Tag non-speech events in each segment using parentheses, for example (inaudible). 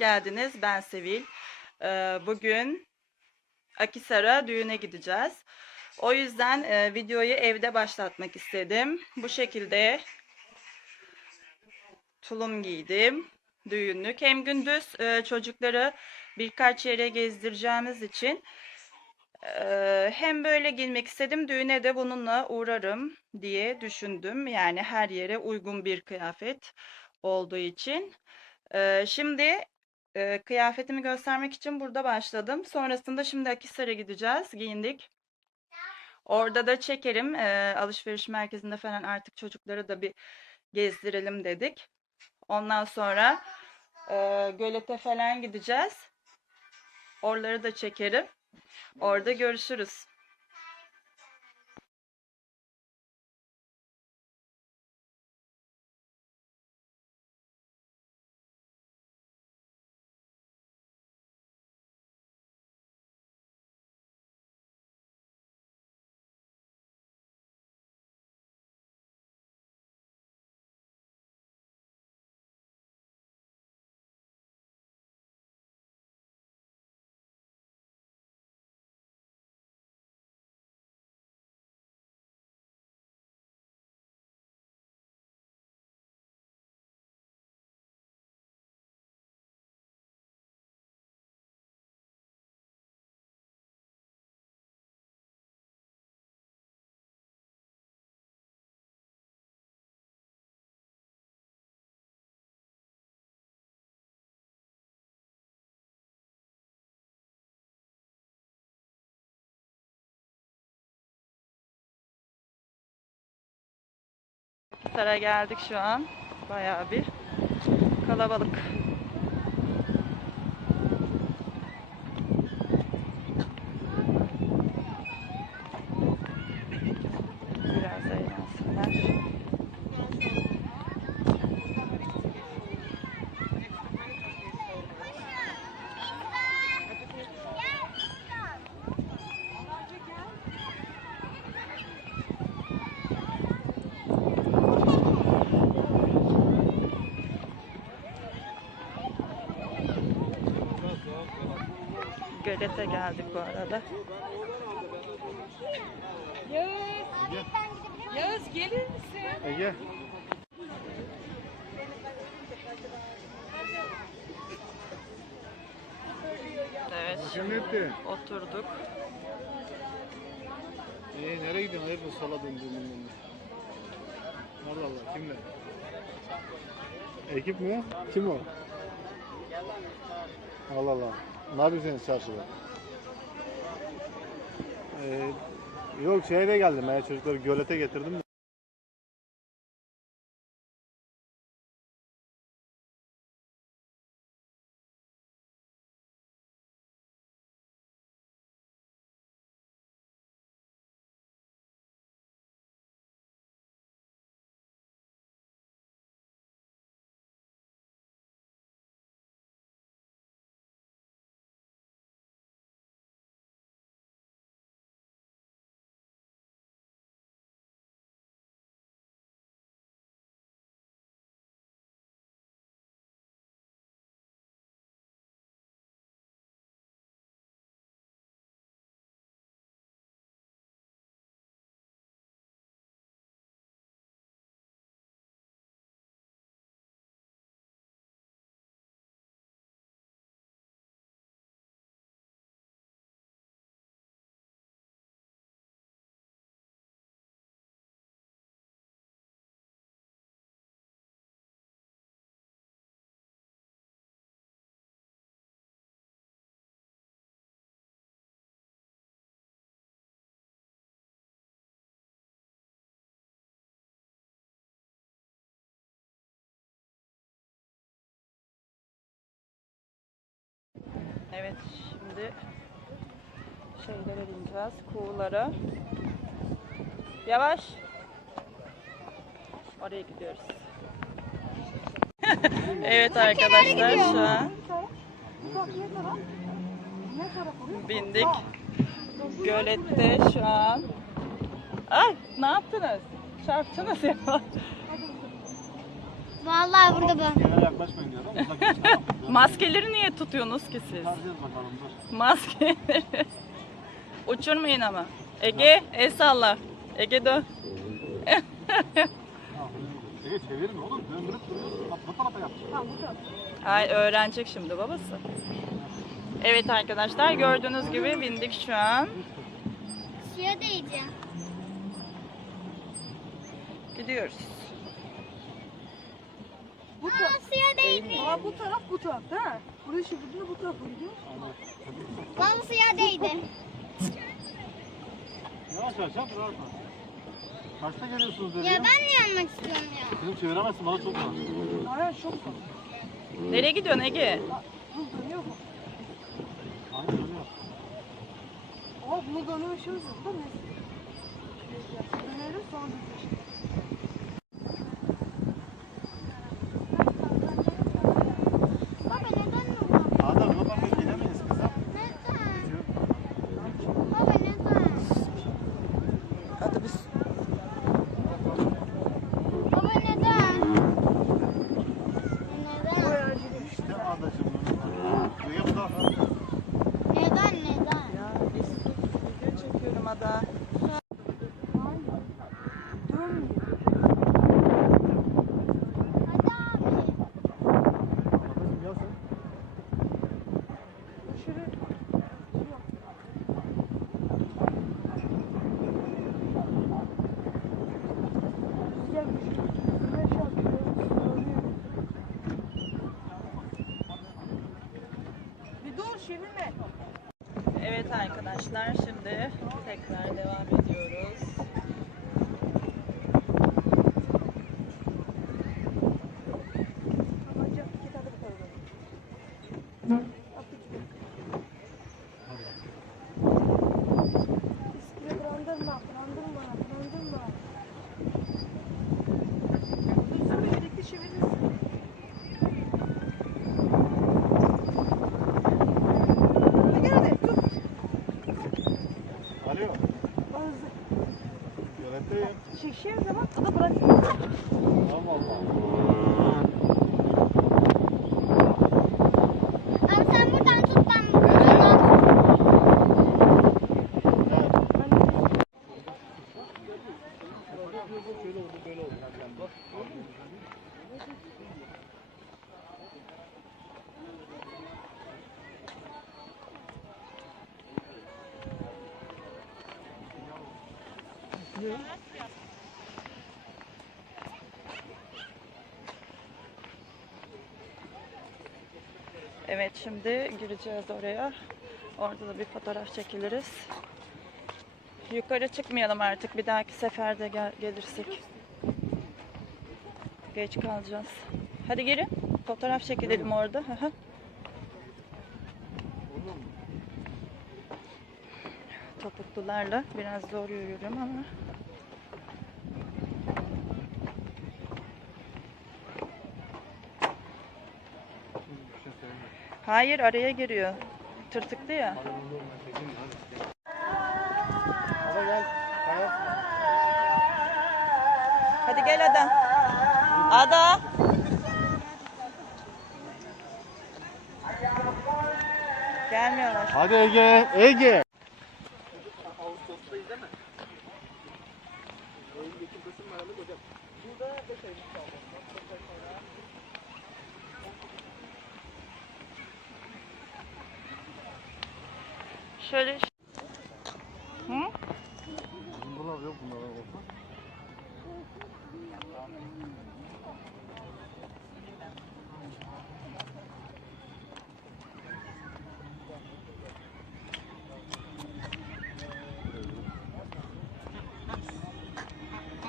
geldiniz. Ben Sevil. Ee, Bugün Akisar'a düğüne gideceğiz. O yüzden e, videoyu evde başlatmak istedim. Bu şekilde tulum giydim. Düğünlük. Hem gündüz e, çocukları birkaç yere gezdireceğimiz için e, hem böyle giymek istedim. Düğüne de bununla uğrarım diye düşündüm. Yani her yere uygun bir kıyafet olduğu için. Şimdi e, kıyafetimi göstermek için burada başladım. Sonrasında şimdi Akisar'a gideceğiz. Giyindik. Orada da çekerim. Ee, alışveriş merkezinde falan artık çocukları da bir gezdirelim dedik. Ondan sonra e, Gölet'e falan gideceğiz. Oraları da çekerim. Orada görüşürüz. Akisar'a geldik şu an. Bayağı bir kalabalık. Biraz eğlensinler. Gölete geldik bu arada. Yağız. Yağız gelir misin? Ege. Evet, etti? oturduk. Ee, nereye gidiyorsun? Hayırdır sola döndüğün önünde. Allah Allah kimle? Ekip mi? Kim o? Allah Allah. Ne yapıyorsun sen çarşıda? Ee, yok şeye geldim ya çocukları gölete getirdim de. Evet, şimdi şeylere bineceğiz, kuğulara. Yavaş. Oraya gidiyoruz. (laughs) evet arkadaşlar şu an bindik. Gölette şu an. Ay ne yaptınız? Çarptınız ya. Vallahi burada bu. Yere yaklaşmayın diyor ama uzak geçin. (laughs) Maskeleri niye tutuyorsunuz ki siz? Çıkaracağız bakalım dur. Maskeleri. (laughs) Uçurmayın ama. Ege, el salla. Ege dön. (laughs) Ha, Ege çevirme oğlum. Döndürüp duruyorsun. Bak bu tarafa yap. Ay öğrenecek şimdi babası. Evet arkadaşlar gördüğünüz gibi bindik şu an. Suya değeceğim. Gidiyoruz. Aa suya değdi. Aa bu taraf bu taraf değil mi? Buraya çevirdiğinde bu tarafa gidiyor. Bana suya değdi. Yavaş yavaş yap. Rahat rahat. Kaçta geliyorsunuz dedi Ya ya? ben de yanmak istiyorum ya. Kızım çeviremezsin bana çok rahat. Aynen çok zor. Nereye gidiyorsun Ege? Bu dönüyor bu. Aynen dönüyor. Aa bunu dönüyor şey olacak da neyse. Dönelim sonra düzleşelim. Evet arkadaşlar şimdi tekrar devam ediyoruz. Çekeceğim zaman ada bırak. Tamam Allah. Abi sen buradan tut ben buradan tut. Evet. Şöyle oldu böyle oldu. Evet şimdi gireceğiz oraya. Orada da bir fotoğraf çekiliriz. Yukarı çıkmayalım artık bir dahaki seferde gel gelirsek. Geç kalacağız. Hadi gelin. Fotoğraf çekilelim orada. Hı. Topuklularla biraz zor yürüyorum ama. Bir şey söyleyeyim. Hayır araya giriyor. Tırtıklı ya. Hadi gel. Hadi gel Ada. Ada. Gelmiyorlar. Hadi Ege. Ege. Şöyle. Hı? Bunlar yok bunlar.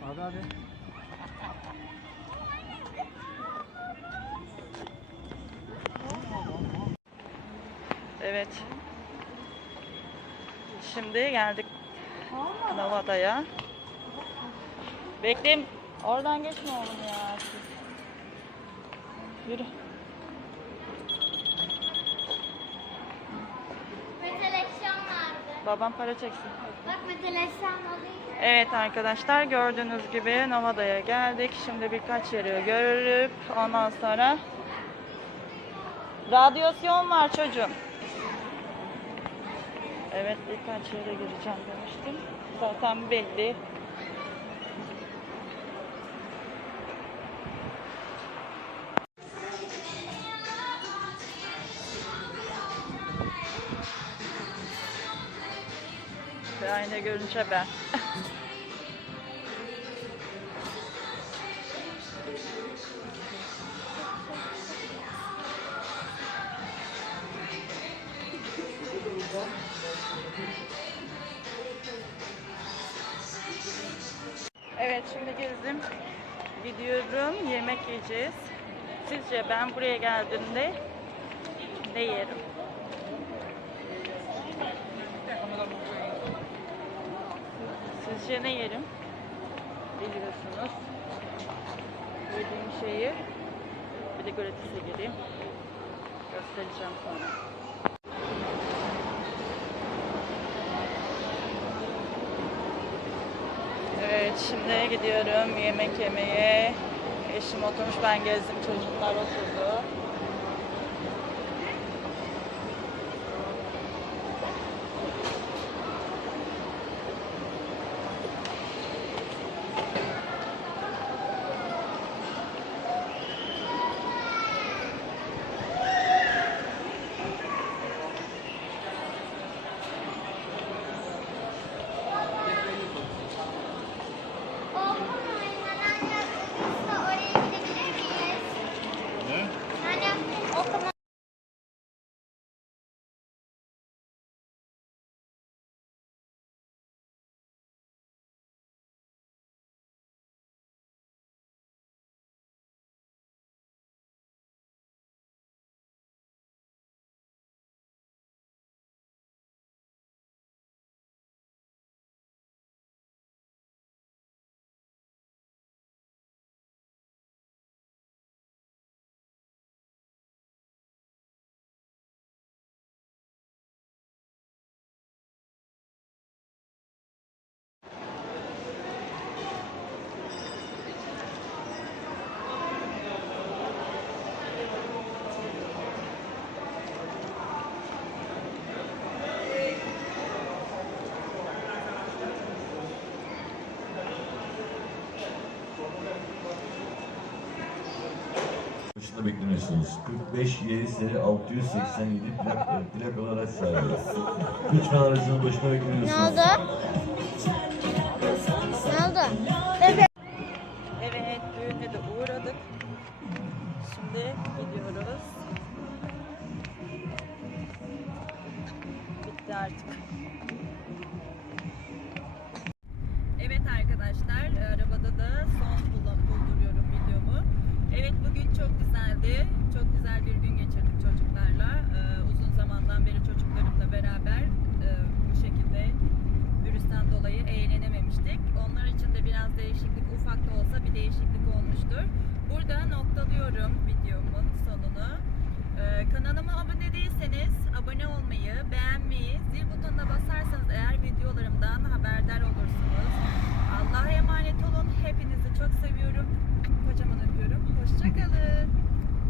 Hadi hadi. Evet. Şimdi geldik Nova'daya. Bekleyin. Oradan geçme oğlum ya. siz. Yürü. Babam para çeksin. Bak alayım. Evet arkadaşlar gördüğünüz gibi Novada'ya geldik. Şimdi birkaç yeri görüp ondan sonra radyasyon var çocuğum. Evet birkaç yere gireceğim demiştim. Zaten belli. Aynı görünce ben. (laughs) Gidiyorum yemek yiyeceğiz. Sizce ben buraya geldiğimde ne yerim? Sizce ne yerim? Biliyorsunuz. Yediğim şeyi bir de gratis'e gireyim. Göstereceğim sonra. Evet şimdi gidiyorum yemek yemeye. Eşim oturmuş ben gezdim çocuklar oturdu. Bekleniyorsunuz. 45 YS 687 plak, plak olarak sahibi. Lütfen aracının başına Ne bekleniyorsunuz. oldu? Noktalıyorum videomun sonunu. Ee, kanalıma abone değilseniz abone olmayı, beğenmeyi, zil butonuna basarsanız eğer videolarımdan haberdar